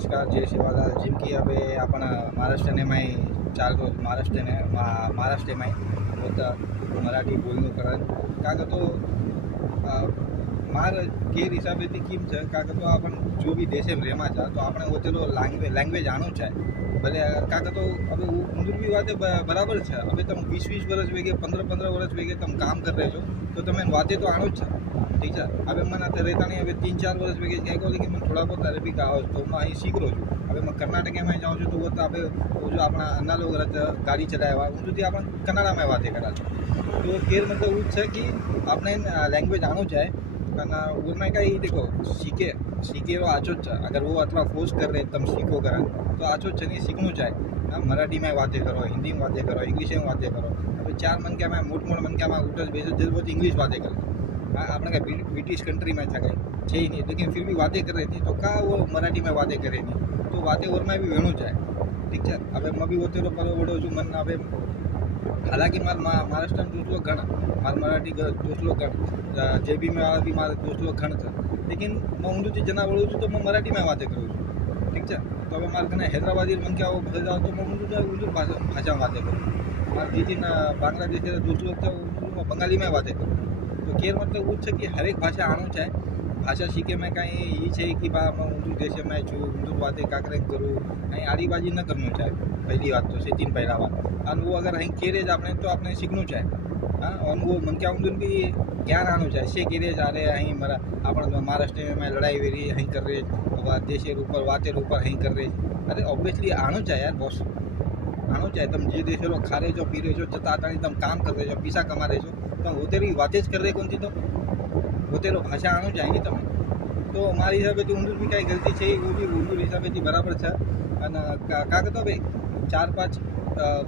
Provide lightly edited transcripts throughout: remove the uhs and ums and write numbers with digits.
नमस्कार जय सेवालाल जिम की अबे आपण महाराष्ट्र ने माई चार रोज महाराष्ट्र में होता मराठी बोलने करण का तो मार केर हिसाबे थी केम है का तो अपन जो भी देश में रेमा था तो आपने वो चलो लैंग्वेज आणु है भले का तो अभी ऊंधूर भी बात बराबर है। अभी तुम 20-20 वर्ष वेगे 15-15 वर्ष वेगे तुम काम कर रहे हो तो तुम्हें बातें तो आणु है ठीक है। अभी मैं रहता नहीं अभी 3-4 वर्ष वेगे क्या लेकिन मैं थोड़ा बहुत अरेबिक आओ तो मैं अँ सीख रो छूँ। अभी मैं कर्नाटक में जाऊँ छूँ तो वो तो अभी वो जो अपना अन्ना लोग गाड़ी चलाया उन सुधी अपन कन्नड़ा में बातें करा तो केर मतलब वो है कि आपने लैंग्वेज आणु है उसमें कहीं देखो सीखे वो आचो है। अगर वो अथवा फोर्स कर रहे तुम सीखो कर तो आचो है नहीं सीखना चाहे। हाँ मराठी में बातें करो, हिंदी में बातें करो, इंग्लिश में बातें करो। अभी 4 मन क्या मैं मोट मन क्या मैं उठस बेस जल बहुत इंग्लिश बातें कर। हाँ आपने क्या ब्रिटिश कंट्री में था कहीं छे ही नहीं लेकिन फिर भी बातें कर रही थी तो क्या वो मराठी में बातें करे नहीं तो बातें और में भी वेणु चाहे ठीक है। अब मैं भी होते तो पलो बड़ो छू मन अब हालांकि महाराष्ट्र में दोस्त लोग घण मार मराठी दोस्त लोग घण जे भी में भी मारे दोस्त लोग घण था लेकिन मैं ऊँधू थी जना वड़ू छूँ तो मैं मराठी में बातें करूँ छूँ ठीक है। तो अब मारे कने हैदराबादी मन क्या वो बदल जाओ तो मैं ऊँधू भाषा में बातें करूँ। मारे दीदी बांग्लादेश दोस्त लोग थे ऊँधू बंगाली में बातें करूँ तो केर मतलब वो है कि हर एक भाषा आणु चाहे भाषा सीखे में कहीं ये है कि बा मैं ऊँधू देश में छूँ ऊँधू बातें काकरे करूँ कहीं आड़ीबाजी न करना चाहे पहली बात तो से पहला बात और वो अगर અહીં केरे आपने तो आपने सीखना चाहे। हाँ और वो मन क्या ऊँधू भी ज्ञान आणु चाहे से केरे जा रहे અહીં अपन महाराष्ट्र में लड़ाई वेरी અહીં कर रहे देशेर ऊपर वातेर ऊपर અહીં कर रहे अरे ऑब्वियसली आणु चाहे यार बॉस आणु चाहे तुम जे देश खा रहे छो पी रहे छो छता आतानी तुम काम कर रहे छो पैसा कमा रहे छो तुम वो तेरी बातें कर रहे कौन थी तो वो तेरो भाषा आणु चाहे नहीं तुम्हें तो मारी हिसाबे थी ऊँधू भी कई गलती है वो भी ऊँधू हिसाबे थी बराबर है। का तो भाई 4-5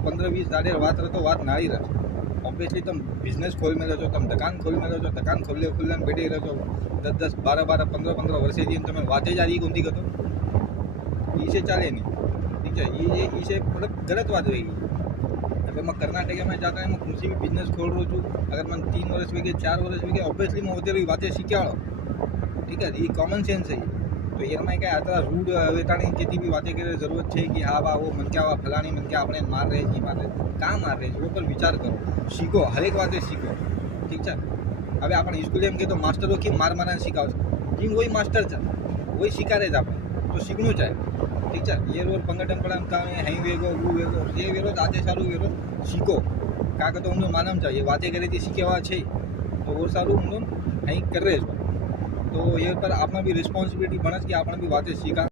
15-20 दाड़े बात रहे तो बात नाड़ी रहे ऑब्वियसली तुम बिजनेस खोल में रहो तुम दुकान खोल में रहो दुकान खोले बैठे रहो 10-10 12-12 15-15 वर्षे जी तुम्हें बातें जा रही कौन थी कतो इसे चाले नहीं ठीक है। ये इसे मतलब गलत बात रहेगी। अगर मैं कर्नाटक में जाता है मैं किसी भी बिजनेस खोल रहा हूँ अगर मैं 3 वर्ष वेगे 4 वर्ष वेगे ऑब्वियसली मैं होते रही बातें सीख्याड़ो ठीक है। ये कॉमन सेंस है तो ये में क्या आता रूड वेतानी जितनी भी बातें करे जरूरत है कि हाँ बा वो मन क्या फलानी मन क्या अपने मार रहे जी मार रहे कहाँ मार रहे वो पर विचार करो सीखो हर एक बातें सीखो ठीक है। अभी अपन स्कूल में के तो मास्टरों की मार मारना सिखाओ जिन वही मास्टर था वही सिखा रहे थे अपन तो सीखना चाहे ठीक है। ये रोज पंगटन पड़ा काम हई वेगो वो वेगो ये वेरो आते सारू वेरो सीखो का तो उन्होंने मालूम चाहिए बातें करे थी सीखे हुआ है तो वो सारू उन्होंने हई कर रहे तो ये पर आपने भी रिस्पॉन्सिबिलिटी बनस कि आपने भी बातें सीखा।